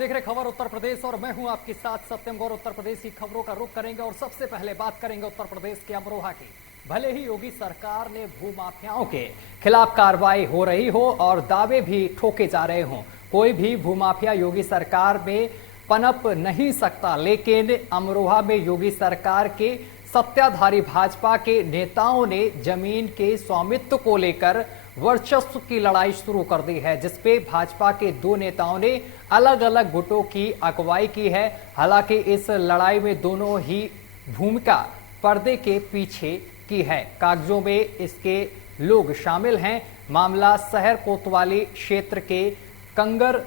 देख रहे खबर उत्तर प्रदेश और मैं हूं आपके साथ सत्यम गौर। उत्तर प्रदेश की खबरों का रुख करेंगे और सबसे पहले बात करेंगे उत्तर प्रदेश के अमरोहा की। भले ही योगी सरकार ने भूमाफियाओं के खिलाफ कार्रवाई हो रही हो और दावे भी ठोके जा रहे हों, कोई भी भूमाफिया योगी सरकार में पनप नहीं सकता, लेकिन अमरोहा में योगी सरकार के सत्ताधारी भाजपा के नेताओं ने जमीन के स्वामित्व को लेकर वर्चस्व की लड़ाई शुरू कर दी है, जिसपे भाजपा के दो नेताओं ने अलग अलग गुटों की अगुवाई की है। हालांकि इस लड़ाई में दोनों ही भूमिका पर्दे के पीछे की है। कागजों में इसके लोग शामिल हैं। मामला शहर कोतवाली क्षेत्र के कंगर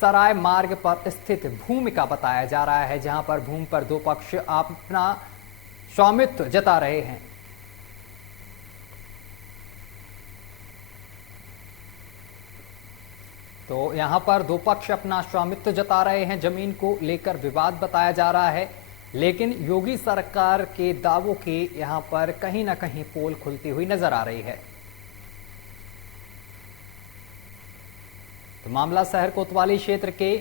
सराय मार्ग पर स्थित भूमि का बताया जा रहा है, जहां पर भूमि पर दो पक्ष अपना स्वामित्व जता रहे हैं। तो यहां पर दो पक्ष अपना स्वामित्व जता रहे हैं, जमीन को लेकर विवाद बताया जा रहा है, लेकिन योगी सरकार के दावों की यहां पर कहीं ना कहीं पोल खुलती हुई नजर आ रही है। तो मामला शहर कोतवाली क्षेत्र के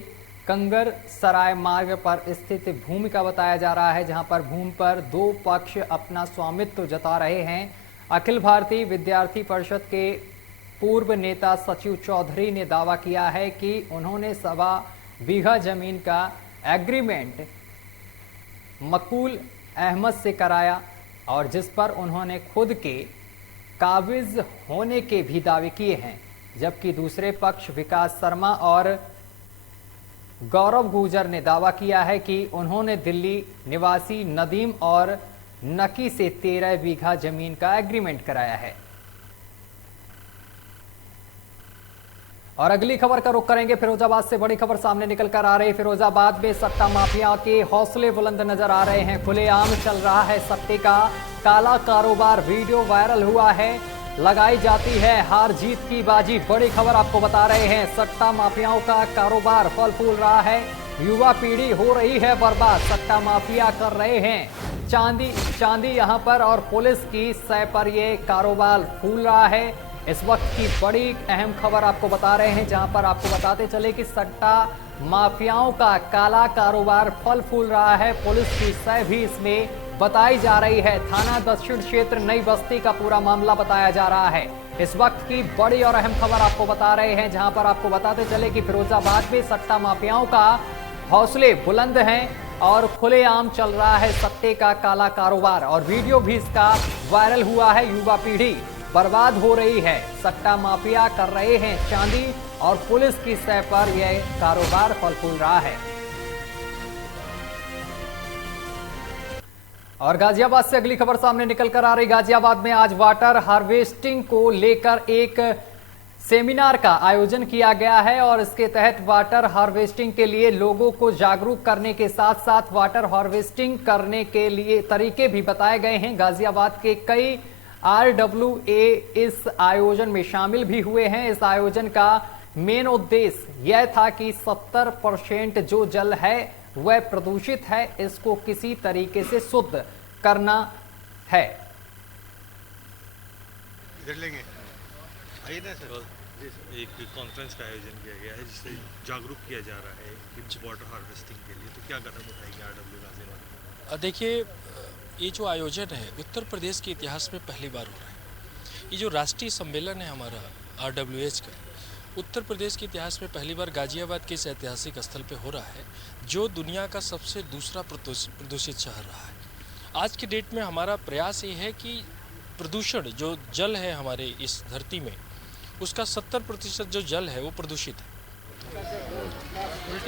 कंगर सराय मार्ग पर स्थित भूमि का बताया जा रहा है, जहां पर भूमि पर दो पक्ष अपना स्वामित्व जता रहे हैं। अखिल भारतीय विद्यार्थी परिषद के पूर्व नेता सचिव चौधरी ने दावा किया है कि उन्होंने 1.25 बीघा जमीन का एग्रीमेंट मकबूल अहमद से कराया और जिस पर उन्होंने खुद के काबिज होने के भी दावे किए हैं, जबकि दूसरे पक्ष विकास शर्मा और गौरव गुर्जर ने दावा किया है कि उन्होंने दिल्ली निवासी नदीम और नकी से 13 बीघा जमीन का एग्रीमेंट कराया है। और अगली खबर का रुख करेंगे फिरोजाबाद से। बड़ी खबर सामने निकल कर आ रही। फिरोजाबाद में सट्टा माफिया के हौसले बुलंद नजर आ रहे हैं। खुलेआम चल रहा है सट्टे का काला कारोबार। वीडियो वायरल हुआ है, लगाई जाती है हार जीत की बाजी। बड़ी खबर आपको बता रहे हैं, सट्टा माफियाओं का कारोबार फल फूल रहा है। युवा पीढ़ी हो रही है बर्बाद। सट्टा माफिया कर रहे हैं चांदी यहां पर और पुलिस की सय पर ये कारोबार फूल रहा है। इस वक्त की बड़ी अहम खबर आपको बता रहे हैं, जहां पर आपको बताते चले कि सट्टा माफियाओं का काला कारोबार फल फूल रहा है। पुलिस की सय भी इसमें बताई जा रही है। थाना दक्षिण क्षेत्र नई बस्ती का पूरा मामला बताया जा रहा है। इस वक्त की बड़ी और अहम खबर आपको बता रहे हैं, जहां पर आपको बताते चले कि फिरोजाबाद में सट्टा माफियाओं का हौसले बुलंद हैं और खुलेआम चल रहा है सट्टे का काला कारोबार और वीडियो भी इसका वायरल हुआ है। युवा पीढ़ी बर्बाद हो रही है। सट्टा माफिया कर रहे हैं चांदी और पुलिस की सय पर यह कारोबार फल फूल रहा है। और गाजियाबाद से अगली खबर सामने निकल कर आ रही। गाजियाबाद में आज वाटर हार्वेस्टिंग को लेकर एक सेमिनार का आयोजन किया गया है और इसके तहत वाटर हार्वेस्टिंग के लिए लोगों को जागरूक करने के साथ साथ वाटर हार्वेस्टिंग करने के लिए तरीके भी बताए गए हैं। गाजियाबाद के कई RWA इस आयोजन में शामिल भी हुए हैं। इस आयोजन का मेन उद्देश्य यह था कि 70% जो जल है वह प्रदूषित है, इसको किसी तरीके से शुद्ध करना है। इधर लेंगे आइए ना सर। एक कॉन्फ्रेंस का आयोजन किया गया है जिससे जागरूक किया जा रहा है कि वाटर हार्वेस्टिंग के लिए तो क्या कदम उठाएंगे RWA गाजियाबाद? देखिए, ये जो आयोजन है उत्तर प्रदेश के इतिहास में पहली बार हो रहा है। ये जो राष्ट्रीय सम्मेलन है हमारा RWA का, उत्तर प्रदेश के इतिहास में पहली बार गाजियाबाद के इस ऐतिहासिक स्थल पे हो रहा है, जो दुनिया का सबसे दूसरा प्रदूषित शहर रहा है। आज की डेट में हमारा प्रयास ये है कि प्रदूषण जो जल है हमारे इस धरती में, उसका 70% जो जल है वो प्रदूषित है।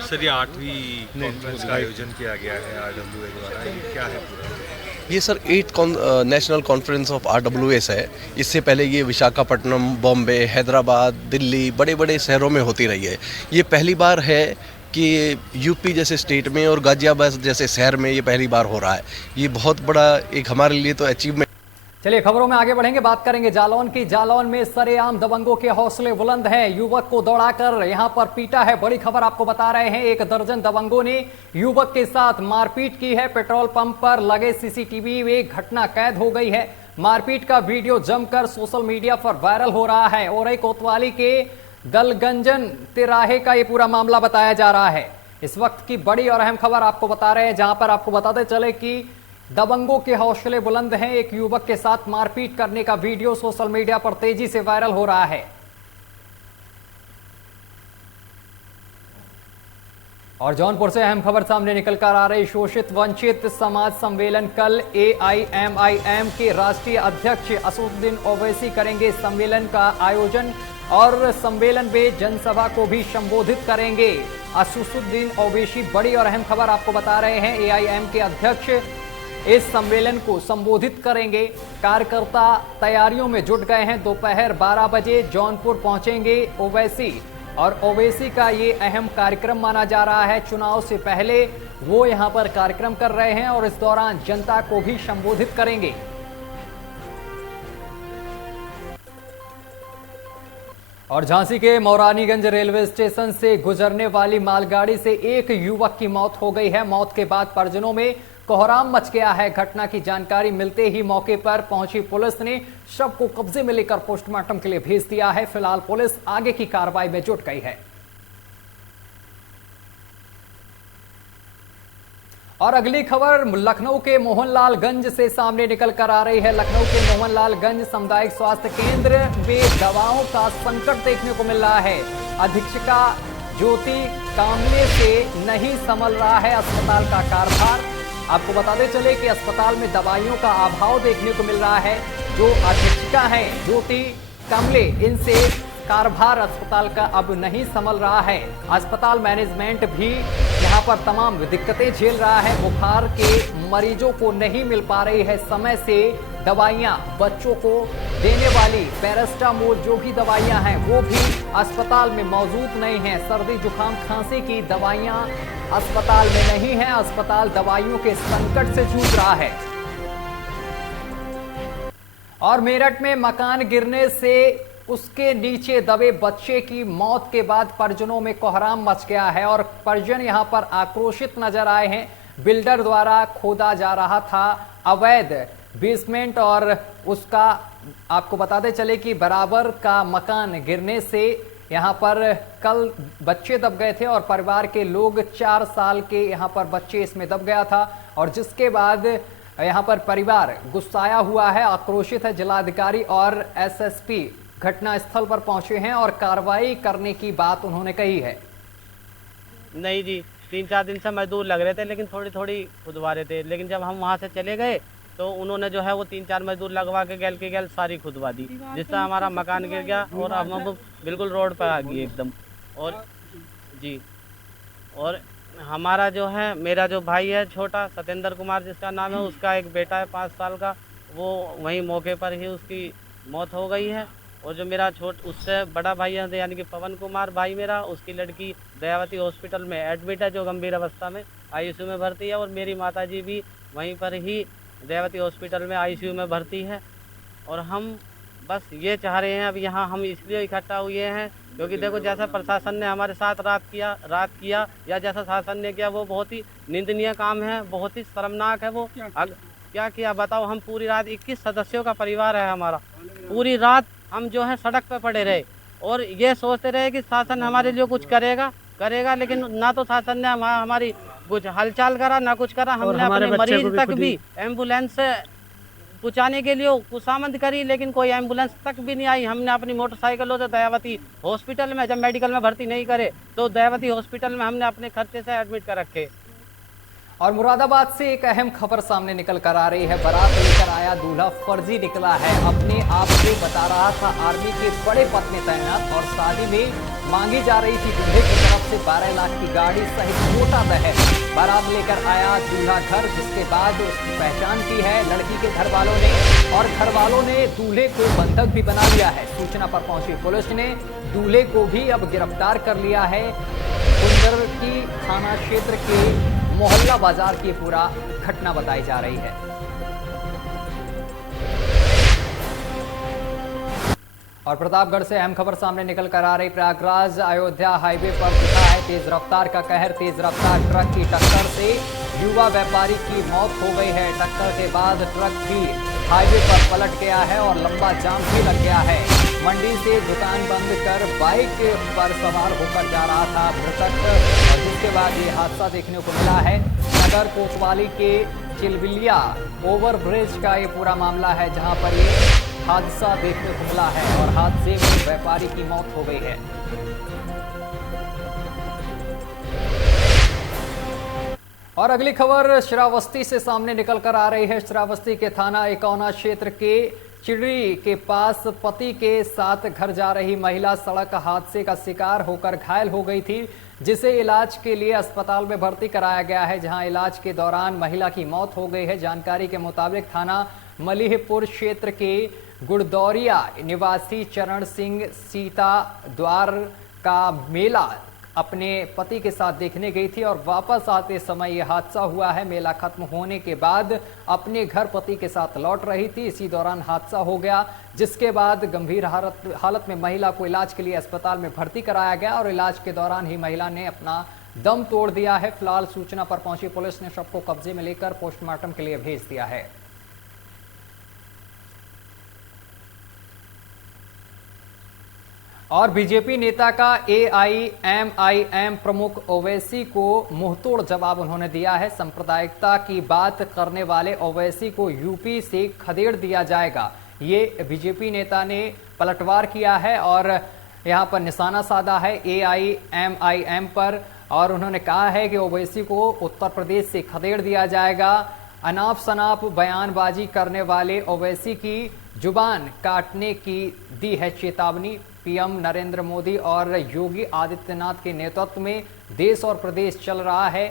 सर, ये 8वीं कॉन्फ्रेंस का आयोजन किया गया है RWA द्वारा, ये क्या है पूरा? ये sir 8th national conference of RWA है। इससे पहले ये विशाखापट्टनम, बॉम्बे, हैदराबाद, दिल्ली बड़े बड़े शहरों में होती रही है। ये पहली बार है कि यूपी जैसे स्टेट में और गाजियाबाद जैसे शहर में ये पहली बार हो रहा है। ये बहुत बड़ा एक हमारे लिए तो अचीवमेंट। चलिए खबरों में आगे बढ़ेंगे, बात करेंगे जालौन की। जालौन में सरेआम दबंगों के हौसले बुलंद हैं। युवक को दौड़ाकर यहां पर पीटा है। बड़ी खबर आपको बता रहे हैं, 1 दर्जन दबंगों ने युवक के साथ मारपीट की है। पेट्रोल पंप पर लगे CCTV में घटना कैद हो गई है। मारपीट का वीडियो जमकर सोशल मीडिया पर वायरल हो रहा है और कोतवाली के दलगंजन तिराहे का ये पूरा मामला बताया जा रहा है। इस वक्त की बड़ी और अहम खबर आपको बता रहे हैं, जहां पर आपको बताते चले कि दबंगों के हौसले बुलंद हैं। एक युवक के साथ मारपीट करने का वीडियो सोशल मीडिया पर तेजी से वायरल हो रहा है। और जौनपुर से अहम खबर सामने निकल कर आ रही, शोषित वंचित समाज सम्मेलन कल AIMIM के राष्ट्रीय अध्यक्ष असदुद्दीन ओवैसी करेंगे सम्मेलन का आयोजन और सम्मेलन में जनसभा को भी संबोधित करेंगे। असदुद्दीन ओवैसी बड़ी और अहम खबर आपको बता रहे हैं, AIM के अध्यक्ष इस सम्मेलन को संबोधित करेंगे। कार्यकर्ता तैयारियों में जुट गए हैं। दोपहर 12 बजे जौनपुर पहुंचेंगे ओवैसी और ओवैसी का ये अहम कार्यक्रम माना जा रहा है। चुनाव से पहले वो यहां पर कार्यक्रम कर रहे हैं और इस दौरान जनता को भी संबोधित करेंगे। और झांसी के मौरानीगंज रेलवे स्टेशन से गुजरने वाली मालगाड़ी से एक युवक की मौत हो गई है। मौत के बाद परिजनों में कोहराम मच गया है। घटना की जानकारी मिलते ही मौके पर पहुंची पुलिस ने शव को कब्जे में लेकर पोस्टमार्टम के लिए भेज दिया है। फिलहाल पुलिस आगे की कार्रवाई में जुट गई है। और अगली खबर लखनऊ के मोहनलालगंज से सामने निकल कर आ रही है। लखनऊ के मोहनलालगंज सामुदायिक स्वास्थ्य केंद्र में दवाओं का संकट देखने को मिल रहा है। अधीक्षिका ज्योति कामले से नहीं संभल रहा है अस्पताल का कारभार। आपको बताते चले कि अस्पताल में दवाइयों का अभाव देखने को मिल रहा है। जो अधीक्षिका हैं ज्योति कामले, इनसे कारभार अस्पताल का अब नहीं संभल रहा है। अस्पताल मैनेजमेंट भी यहाँ पर तमाम दिक्कतें झेल रहा है। बुखार के मरीजों को नहीं मिल पा रही है समय से दवाइयाँ। बच्चों को देने वाली पैरास्टामोल जो भी दवाइयाँ हैं वो भी अस्पताल में मौजूद नहीं है। सर्दी जुकाम खांसी की दवाइयाँ अस्पताल में नहीं है। अस्पताल दवाइयों के संकट से जूझ रहा है। और मेरठ में मकान गिरने से उसके नीचे दबे बच्चे की मौत के बाद परिजनों में कोहराम मच गया है और परिजन यहां पर आक्रोशित नजर आए हैं। बिल्डर द्वारा खोदा जा रहा था अवैध बेसमेंट और उसका आपको बताते चले कि बराबर का मकान गिरने से यहां पर कल बच्चे दब गए थे और परिवार के लोग 4 साल के यहां पर बच्चे इसमें दब गया था और जिसके बाद यहां पर परिवार गुस्साया हुआ है, आक्रोशित है। जिलाधिकारी और SSP घटनास्थल पर पहुंचे हैं और कार्रवाई करने की बात उन्होंने कही है। नहीं जी, 3-4 दिन से मजदूर लग रहे थे लेकिन थोड़ी थोड़ी खुदवा रहे थे, लेकिन जब हम वहाँ से चले गए तो उन्होंने जो है वो 3-4 मजदूर लगवा के गैल सारी खुदवा दी, जिससे हमारा मकान गिर गया और हम बिल्कुल रोड पर आ गए एकदम। और जी, और हमारा जो है, मेरा जो भाई है छोटा सत्येंद्र कुमार जिसका नाम है, उसका एक बेटा है 5 साल का, वो वहीं मौके पर ही उसकी मौत हो गई है। और जो मेरा उससे बड़ा भाई है यानी कि पवन कुमार भाई मेरा, उसकी लड़की दयावती हॉस्पिटल में एडमिट है जो गंभीर अवस्था में ICU में भर्ती है। और मेरी माताजी भी वहीं पर ही दयावती हॉस्पिटल में ICU में भर्ती है। और हम बस ये चाह रहे हैं, अब यहाँ हम इसलिए इकट्ठा हुए हैं क्योंकि देखो जैसा प्रशासन ने हमारे साथ रात किया या जैसा शासन ने किया वो बहुत ही निंदनीय काम है, बहुत ही शर्मनाक है। वो क्या किया बताओ। हम पूरी रात 21 सदस्यों का परिवार है हमारा, पूरी रात हम जो है सड़क पर पड़े रहे और ये सोचते रहे कि शासन हमारे लिए कुछ करेगा, लेकिन ना तो शासन ने हमारी कुछ हलचल करा ना कुछ करा। हमने अपने मरीज तक भी एम्बुलेंस से पहुँचाने के लिए कुशामद करी, लेकिन कोई एम्बुलेंस तक भी नहीं आई। हमने अपनी मोटरसाइकिलों से दयावती हॉस्पिटल में, जब मेडिकल में भर्ती नहीं करे तो दयावती हॉस्पिटल में हमने अपने खर्चे से एडमिट कर रखे। और मुरादाबाद से एक अहम खबर सामने निकल कर आ रही है। बारात लेकर आया दूल्हा फर्जी निकला है। अपने आप से बता रहा था आर्मी के बड़े पद में तैनात और शादी में मांगी जा रही थी दूल्हे की तरफ से 12 लाख की गाड़ी सहित मोटा दहेज। बारात लेकर आया दूल्हा घर, जिसके बाद उसकी पहचान की है लड़की के घर वालों ने और घर वालों ने दूल्हे को बंधक भी बना लिया है। सूचना पर पहुंची पुलिस ने दूल्हे को भी अब गिरफ्तार कर लिया है। कुंदरकी थाना क्षेत्र के मोहल्ला बाजार की पूरा घटना बताई जा रही है। और प्रतापगढ़ से अहम खबर सामने निकल कर आ रही, प्रयागराज अयोध्या हाईवे पर दिखा है तेज रफ्तार का कहर। तेज रफ्तार ट्रक की टक्कर से युवा व्यापारी की मौत हो गई है। टक्कर के बाद ट्रक भी हाईवे पर पलट गया है और लंबा जाम भी लग गया है। मंडी से दुकान बंद कर बाइक पर सवार होकर जा रहा था मृतक जिसके बाद ये हादसा देखने को मिला है। नगर कोतवाली के चिलबिलिया ओवरब्रिज का ये पूरा मामला है, जहां पर ये हादसा देखने को मिला है और हादसे में व्यापारी की मौत हो गई है। और अगली खबर श्रावस्ती से सामने निकल कर आ रही है। श्रावस्ती के थाना एकौना क्षेत्र के चिड़ी के पास पति के साथ घर जा रही महिला सड़क हादसे का शिकार होकर घायल हो गई थी, जिसे इलाज के लिए अस्पताल में भर्ती कराया गया है, जहां इलाज के दौरान महिला की मौत हो गई है। जानकारी के मुताबिक थाना मलिहपुर क्षेत्र के गुड़दौरिया निवासी चरण सिंह सीता द्वार का मेला अपने पति के साथ देखने गई थी और वापस आते समय यह हादसा हुआ है। मेला खत्म होने के बाद अपने घर पति के साथ लौट रही थी, इसी दौरान हादसा हो गया, जिसके बाद गंभीर हालत में महिला को इलाज के लिए अस्पताल में भर्ती कराया गया और इलाज के दौरान ही महिला ने अपना दम तोड़ दिया है। फिलहाल सूचना पर पहुंची पुलिस ने शव को कब्जे में लेकर पोस्टमार्टम के लिए भेज दिया है। और बीजेपी नेता का एआईएमआईएम प्रमुख ओवैसी को मुंहतोड़ जवाब उन्होंने दिया है। सांप्रदायिकता की बात करने वाले ओवैसी को यूपी से खदेड़ दिया जाएगा, ये बीजेपी नेता ने पलटवार किया है और यहां पर निशाना साधा है एआईएमआईएम पर और उन्होंने कहा है कि ओवैसी को उत्तर प्रदेश से खदेड़ दिया जाएगा। अनाप शनाप बयानबाजी करने वाले ओवैसी की जुबान काटने की दी है चेतावनी। पीएम नरेंद्र मोदी और योगी आदित्यनाथ के नेतृत्व में देश और प्रदेश चल रहा है,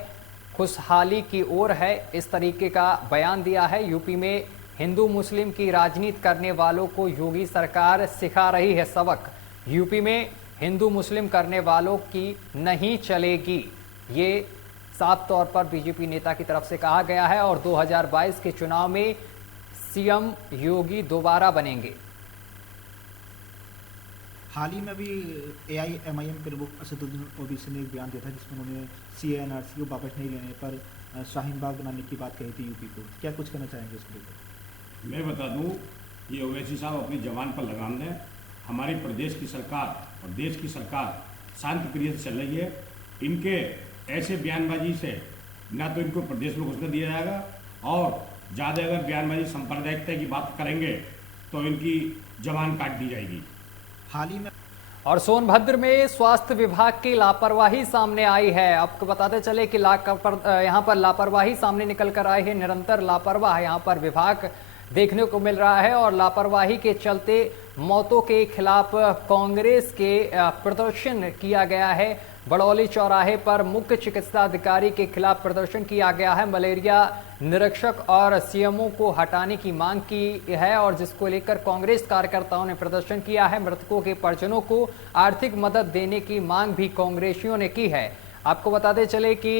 खुशहाली की ओर है, इस तरीके का बयान दिया है। यूपी में हिंदू मुस्लिम की राजनीति करने वालों को योगी सरकार सिखा रही है सबक। यूपी में हिंदू मुस्लिम करने वालों की नहीं चलेगी, ये साफ तौर पर बीजेपी नेता की तरफ से कहा गया है और 2022 के चुनाव में सीएम योगी दोबारा बनेंगे। हाल ही में भी एआईएमआईएम प्रमुख असदुद्दीन ओवैसी ने एक बयान दिया था जिसमें उन्होंने सीएनआरसी को वापस नहीं लेने पर शाहीन बाग बनाने की बात कही थी यूपी को। क्या कुछ कहना चाहेंगे इसके लिए? मैं बता दूं, ये ओवैसी साहब अपनी जवान पर लगाम दें। हमारी प्रदेश की सरकार और देश की सरकार शांति प्रिय से चल रही है। इनके ऐसे बयानबाजी से ना तो इनको प्रदेश में घुसकर दिया जाएगा और ज़्यादा अगर बयानबाजी सांप्रदायिकता की बात करेंगे तो इनकी जवान काट दी जाएगी। हाल ही में और सोनभद्र में स्वास्थ्य विभाग की लापरवाही सामने आई है। आपको बताते चले कि यहाँ पर लापरवाही सामने निकल कर आई है। निरंतर लापरवाह यहाँ पर विभाग देखने को मिल रहा है और लापरवाही के चलते मौतों के खिलाफ कांग्रेस के प्रदर्शन किया गया है। बड़ौली चौराहे पर मुख्य चिकित्सा अधिकारी के खिलाफ प्रदर्शन किया गया है। मलेरिया निरीक्षक और सीएमओ को हटाने की मांग की है और जिसको लेकर कांग्रेस कार्यकर्ताओं ने प्रदर्शन किया है। मृतकों के परिजनों को आर्थिक मदद देने की मांग भी कांग्रेसियों ने की है। आपको बताते चले कि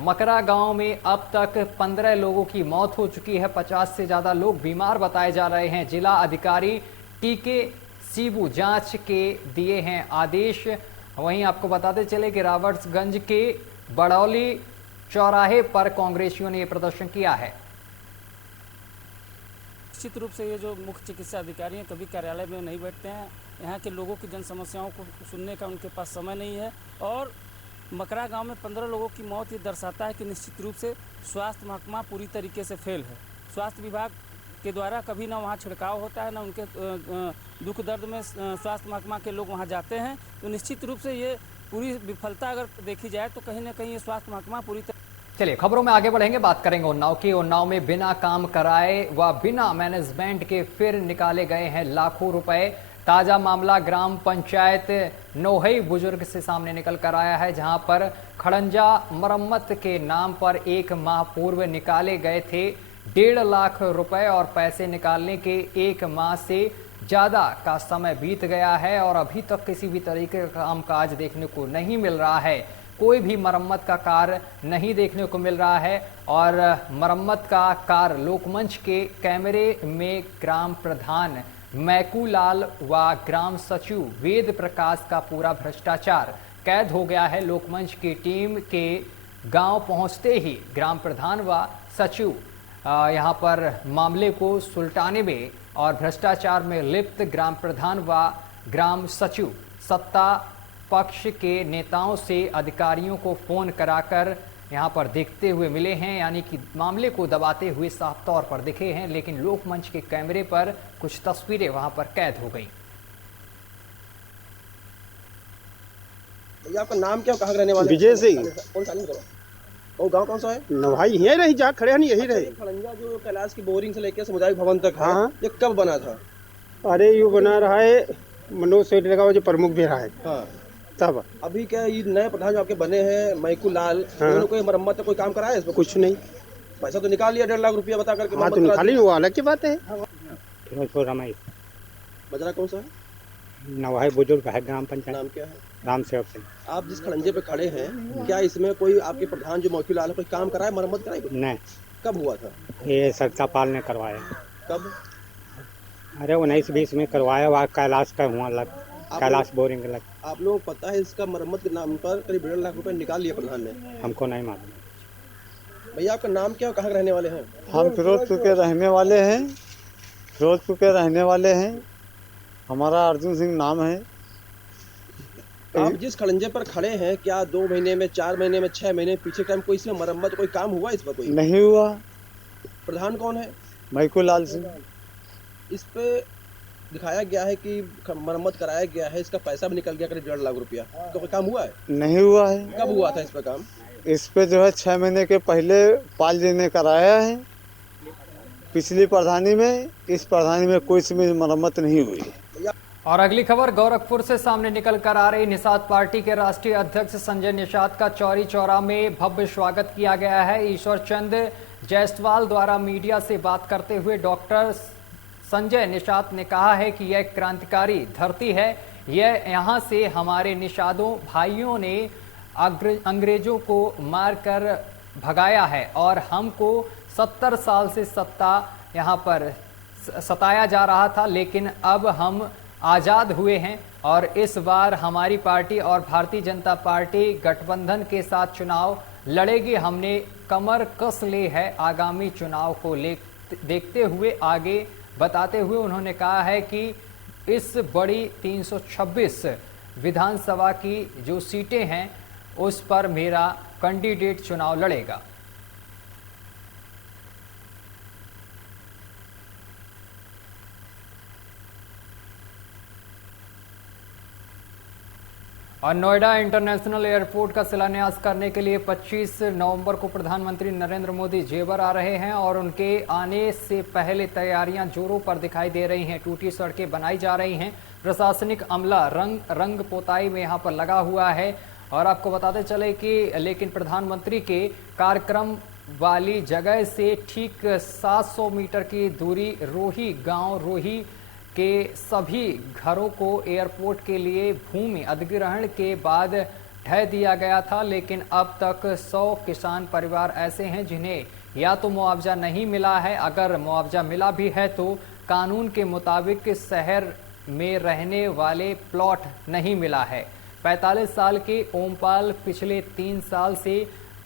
मकरा गांव में अब तक 15 लोगों की मौत हो चुकी है। 50 से ज्यादा लोग बीमार बताए जा रहे हैं। जिला अधिकारी टीके सीबू जांच के दिए हैं आदेश। वहीं आपको बताते चले कि रावर्ट्सगंज के बड़ौली चौराहे पर कांग्रेसियों ने यह प्रदर्शन किया है। निश्चित रूप से ये जो मुख्य चिकित्सा अधिकारी हैं कभी कार्यालय में नहीं बैठते हैं। यहाँ के लोगों की जन समस्याओं को सुनने का उनके पास समय नहीं है और मकरा गांव में 15 लोगों की मौत ये दर्शाता है कि निश्चित रूप से स्वास्थ्य महकमा पूरी तरीके से फेल है। स्वास्थ्य विभाग के द्वारा कभी ना वहाँ छिड़काव होता है, ना उनके दुख दर्द में स्वास्थ्य महकमा के लोग वहाँ जाते हैं। तो निश्चित रूप से ये पूरी विफलता अगर देखी जाए तो कहीं ना कहीं ये स्वास्थ्य महकमा पूरी चलिए खबरों में आगे बढ़ेंगे, बात करेंगे उन्नाव की। उन्नाव में बिना काम कराए व बिना मैनेजमेंट के फिर निकाले गए हैं लाखों रुपए। ताजा मामला ग्राम पंचायत नोहई बुजुर्ग से सामने निकल कर आया है, जहां पर खड़ंजा मरम्मत के नाम पर 1 माह पूर्व निकाले गए थे 1.5 लाख रुपए और पैसे निकालने के 1 माह से ज़्यादा का समय बीत गया है और अभी तक किसी भी तरीके का कामकाज देखने को नहीं मिल रहा है। कोई भी मरम्मत का कार्य नहीं देखने को मिल रहा है और मरम्मत का कार्य लोकमंच के कैमरे में ग्राम प्रधान मैकूलाल व ग्राम सचिव वेद प्रकाश का पूरा भ्रष्टाचार कैद हो गया है। लोकमंच की टीम के गांव पहुंचते ही ग्राम प्रधान व सचिव यहां पर मामले को सुलटाने में और भ्रष्टाचार में लिप्त ग्राम प्रधान व ग्राम सचिव सत्ता पक्ष के नेताओं से अधिकारियों को फोन कराकर यहां पर देखते हुए मिले हैं, यानी कि मामले को दबाते हुए साफ तौर पर दिखे हैं। लेकिन लोकमंच के कैमरे पर कुछ तस्वीरें वहां पर कैद हो गई। भैया आपका नाम क्या, कहाँ रहने वाले? विजय सिंह। कौन सा और गांव कौन सा है? भाई यही रही, जहाँ खड़े हैं यही रहे। खड़ंजा जो कैलाश की बोरिंग से लेकर समुदाय भवन तक है, हाँ। ये कब बना था? अरे ये बना रहा है मनोज सेठ लगा जो प्रमुख भी रहा है। हाँ। तब अभी क्या ये नए प्रधान जो आपके बने हैं मैकू लाल, हाँ। उन्होंने कोई मरम्मत कोई काम कराया इसमें? कुछ नहीं। पैसा तो निकाल लिया 1.5 लाख रुपया बता करके। हाँ तो निकाली, वो अलग की बात है। बजरा कौन सा है? नवाई बुजुर्ग है, ग्राम पंचायत। नाम क्या है? राम सेवक सिंह। आप जिस खड़ंजे पे खड़े हैं, क्या इसमें कोई आपके प्रधान जो मैकू लाल है कोई काम कराया, मरम्मत कराई? नहीं। कब हुआ था? ये सत्तापाल ने करवाया। कब? अरे 19-20 में करवाया, वहाँ कैलाश का हुआ अलग, कैलाश बोरिंग अलग। आप लोगों को पता है इसका मरम्मत के नाम पर करीब 1.5 लाख रुपए निकाल लिया प्रधान ने? हमको नहीं मालूम। भैया आपका नाम क्या, कहाँ के रहने वाले हैं? हम फिरोजपुर के रहने वाले हैं। फिरोजपुर के रहने वाले हैं। हमारा अर्जुन सिंह नाम है। आप जिस खड़ंजे पर खड़े हैं, क्या 2 महीने में, 4 महीने में, 6 महीने पीछे टाइम कोई इसमें मरम्मत कोई काम हुआ इस पर? कोई नहीं हुआ। प्रधान कौन है? मैकू लाल सिंह। इस पे दिखाया गया है कि मरम्मत कराया गया है, इसका पैसा भी निकल गया करीब 1.5 लाख रुपया। तो कोई काम हुआ है? नहीं हुआ है। कब हुआ था इस पर काम? इस पे जो है 6 महीने के पहले पाल जी ने कराया है, पिछली प्रधानी में। इस प्रधानी में कोई इसमें मरम्मत नहीं हुई। और अगली खबर गोरखपुर से सामने निकल कर आ रही। निषाद पार्टी के राष्ट्रीय अध्यक्ष संजय निषाद का चौरी चौरा में भव्य स्वागत किया गया है। ईश्वर चंद जायसवाल द्वारा मीडिया से बात करते हुए डॉक्टर संजय निषाद ने कहा है कि यह क्रांतिकारी धरती है। यह यहाँ से हमारे निषादों भाइयों ने अंग्रेजों को मारकर भगाया है और हमको 70 साल से सत्ता यहाँ पर सताया जा रहा था, लेकिन अब हम आज़ाद हुए हैं और इस बार हमारी पार्टी और भारतीय जनता पार्टी गठबंधन के साथ चुनाव लड़ेगी। हमने कमर कस ली है आगामी चुनाव को देखते हुए। आगे बताते हुए उन्होंने कहा है कि इस बड़ी 326 विधानसभा की जो सीटें हैं उस पर मेरा कैंडिडेट चुनाव लड़ेगा। और नोएडा इंटरनेशनल एयरपोर्ट का शिलान्यास करने के लिए 25 नवंबर को प्रधानमंत्री नरेंद्र मोदी जेवर आ रहे हैं और उनके आने से पहले तैयारियां जोरों पर दिखाई दे रही हैं। टूटी सड़कें बनाई जा रही हैं। प्रशासनिक अमला रंग पोताई में यहां पर लगा हुआ है। और आपको बताते चले कि लेकिन प्रधानमंत्री के कार्यक्रम वाली जगह से ठीक 700 मीटर की दूरी रोही गाँव रोही के सभी घरों को एयरपोर्ट के लिए भूमि अधिग्रहण के बाद ढह दिया गया था, लेकिन अब तक 100 किसान परिवार ऐसे हैं जिन्हें या तो मुआवजा नहीं मिला है, अगर मुआवजा मिला भी है तो कानून के मुताबिक शहर में रहने वाले प्लॉट नहीं मिला है। 45 साल के ओमपाल पिछले 3 साल से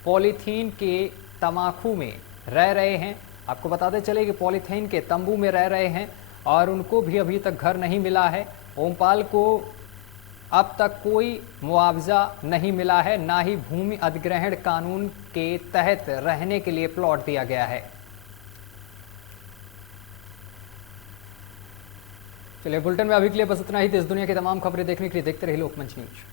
पॉलीथीन के तमाखू में रह रहे हैं। आपको बताते चले कि पॉलीथीन के तंबू में रह रहे हैं और उनको भी अभी तक घर नहीं मिला है। ओमपाल को अब तक कोई मुआवजा नहीं मिला है, ना ही भूमि अधिग्रहण कानून के तहत रहने के लिए प्लॉट दिया गया है। चलिए बुलेटिन में अभी के लिए बस इतना ही। देश दुनिया की तमाम खबरें देखने के लिए देखते रहिए लोकमंच न्यूज।